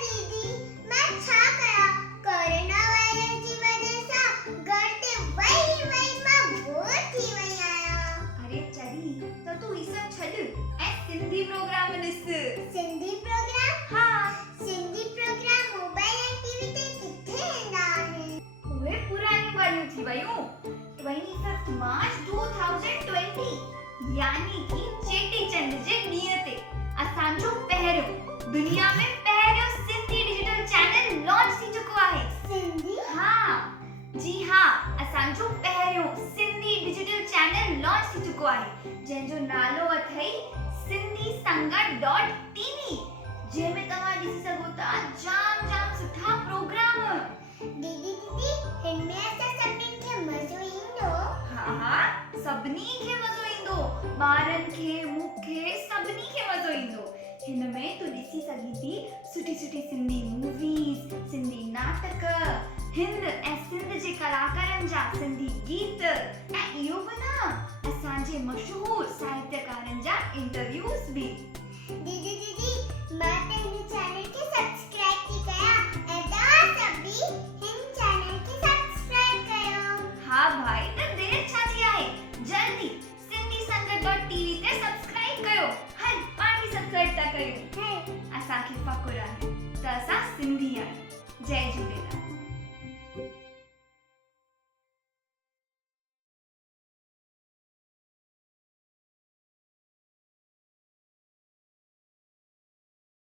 दीदी मैं छा कया कोरोना वायरस जी वजह सां घर ते वही मां बोर थी वई आहियां। अरे चरी तो तू ई सब छॾ ऐं सिंधी प्रोग्राम ॾिस। सिंधी प्रोग्राम? हाँ, सिंधी प्रोग्राम मोबाइल ऐं टीवी ते किथे ईंदा आहिनि? उहे पुराणी ॻाल्हियूं थी वयूं। 25 मार्च 2020 यानी कि चेटीचंड जे ॾींहं ते असांजो पहिरियों दुनिया में पहिरियों सिंधी डिजिटल चैनल लॉन्च थी चुको आहे। सिंधी? हाँ, जी हाँ, असांजो पहिरियों सिंधी डिजिटल चैनल लॉन्च थी चुको आहे जंहिंजो नालो अथई सिंधी संगत.tv जंहिंमें तव्हां ॾिसी सघो था जाम सुठा प्रोग्राम। दीदी हिनमें असां सभिनीनि खे मज़ो ईंदो? हाँ, सभिनी खे मज़ो ईंदो। ॿारनि खे, मूंखे, सभिनी खे मज़ो ईंदो। हिनमें तू ॾिसी सघी थी सुठी सिंधी मूवीज़, सिंधी नाटक, हिंद ऐं सिंध जे कलाकारनि जा सिंधी गीत ऐं इहो बि न असांजे मशहूर साहित्यकारनि जा इंटरव्यूज़ बि। दीदी